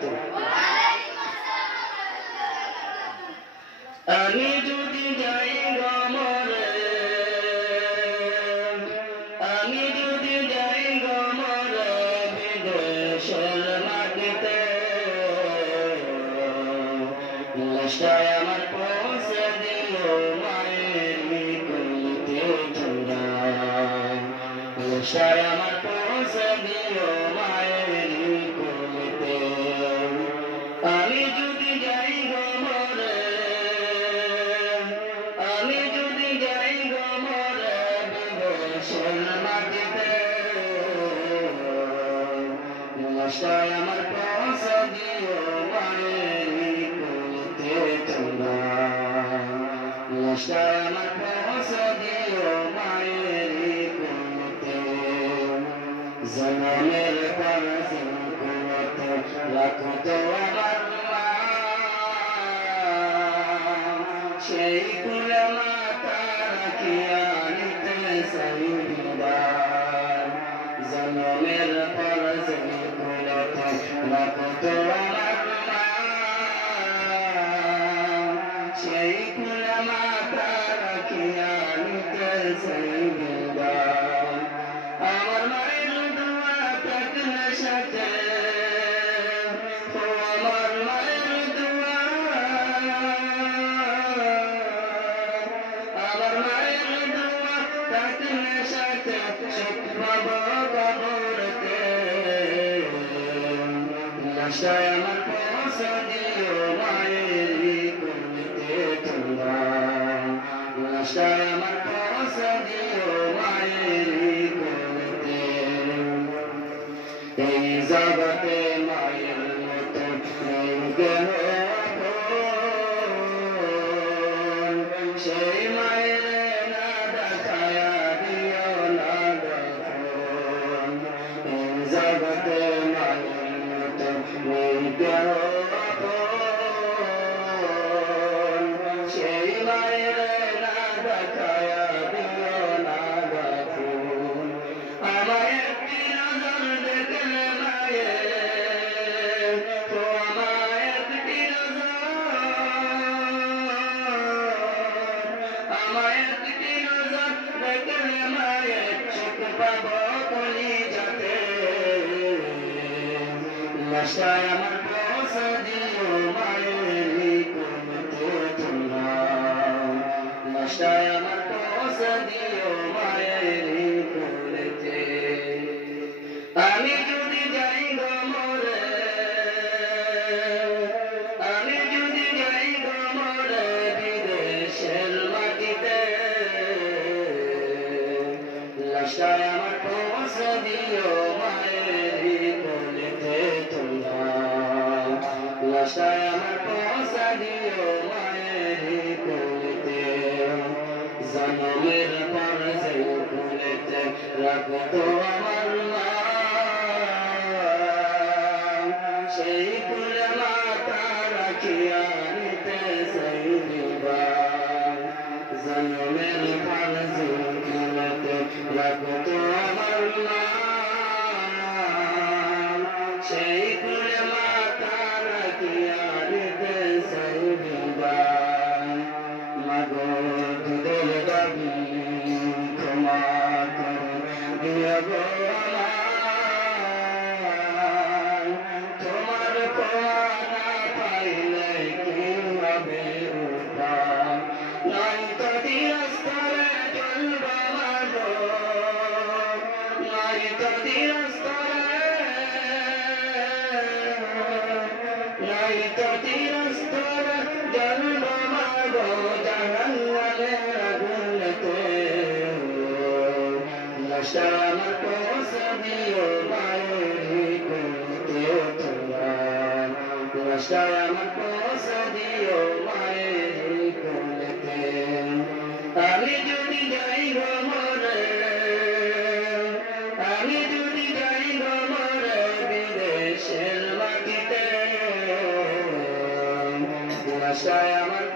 বারাকাতুহু। আমি যদি যাই গমরে, আমি যদি যাই গমরে বিদেশের মাটিতে, লাশটাই আমার পৌঁছে দিও মায়ের কোলেতে তোমরা, লাশটাই আমার পৌঁছে দিও মায়ের কোলেতে। আমি যদি যাই গমরে, আমি যদি যাই গমরে বিদেশের মাটিতে, লাশটাই আমার পৌঁছে দিও মায়ের কোলেতে তোমরা, লাশটাই আমার পৌঁছে দিও মায়ের কোলেতে। জনমের পর জনকুলতে রাখো তো আমার মা, সেই কুলে মাতা রাখিয়া নিতে চাইবার। জনমের পর জনকুলতে রাখো তো আমার মা, সেই কুলে মাতা রাখিয়া নিতে চাইবার। আমার মায়ের দোয়া থাকলে সাথে, ও আমার মায়ের দোয়া, আমার মায়ের দোয়া থাকলে সাথে সুখ পাবো কবরতে। লাশটাই আমার পৌঁছে দিও মায়ের কোলেতে তোমরা, লাশটাই আমার পৌঁছে দিও মায়ের কোলেতে। এই জগতে মায়ের মতো নেই কেহ আপন, সেই মায়ের না দেখায়া দিও না দাফন। এই জগতে মায়ের মতো নেই কেহ আপন, সেই মায়ের না দেখায়া দিও না দাফন। আমায় একটি নজর দেখলে মায়ের, তো আমায় একটি নজর, আমায় একটি নজর দেখলে মায়ের সুখ পাবো কলিজাতে। লাশটাই আমার পৌঁছে দিও মায়ের কোলেতে তোমরা, লাশটাই আমার পৌঁছে দিও মায়ের কোলেতে। আমি যদি যাই গমরে, আমি যদি যাই গমরে বিদেশের মাটিতে, লাশটাই আমার পৌঁছে দিও মায়ের কোলেতে তোমরা, লাশটাই আমার পৌঁছে দিও মায়ের কোলেতে। জনমের পর যে কোলেতে রাখো তো আমার মা, সেই কুলে মাতা রাখিয়া নিতে চাইবার। জনমের পর যে কোলেতে রাখো তো আমার মা, সেই কুলে মাতা রাখিয়া নিতে চাইবার। মাগো দুধের দাবি ক্ষমা করে দিও গো আমায়, তোমার ক্ষমা না পাইলে কি হবে উপায়। নাই তো তিরস্কারে চলব মাগো, নাই তো তিরস্কারে, নাই তো তিরস্কারে চলব মাগো জাহান্নামের আগুনেতে। লাশটাই আমার পৌঁছে দিও মায়ের কোলেতে তোমরা, লাশটাই আমার পৌঁছে দিও মায়ের কোলেতে। আমি যদি যাই গমরে, আমি যদি যাই গমরে বিদেশের মাটিতে, লাশটাই আমার